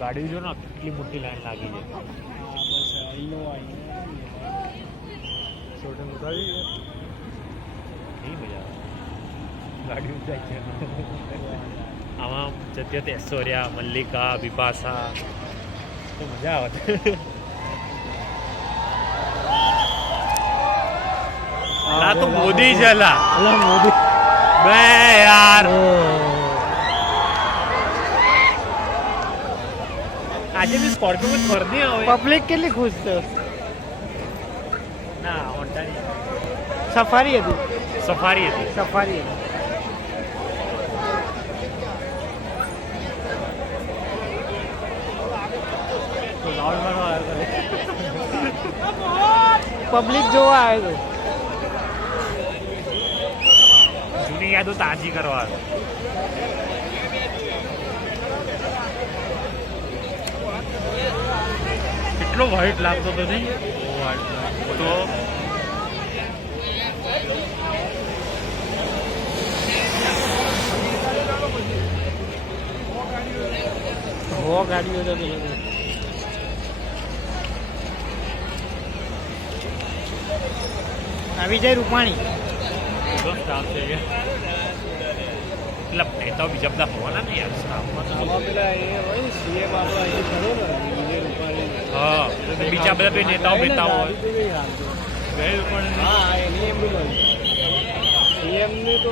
ગાડી જો ને કેટલી મોટી લાઈન લાગી છે. છોટે ઉતારી નહીં મજા આવે ગાડી જાય છે. આમાં જતી હતી ઐશ્વર્યા, મલ્લિકા, બિપાશા તો મજા આવે. લા તો મોદી છે લા મોદી બે યાર. આજે બી સ્કોર્પિયો માં ફરતી આવે. પબ્લિક કેટલી ખુશ છે. ના હોન્ડાની સફારી હતી. સફારી હતી. સફારી હતી. પબ્લિક જોવા આવે છે. જૂની યાદો તાજી કરવા. કેટલો વ્હાઈટ લાગતો હતો નહીં તો ગાડીઓ તો આવી જાય રૂપાણી. સ્ટાફ છે કે એટલે નેતાઓ બીજા બધા હોવાના ને યાર સ્ટાફમાં. હા બીજા બધા બી નેતાઓ બેતાઓ હોય. સીએમ ની તો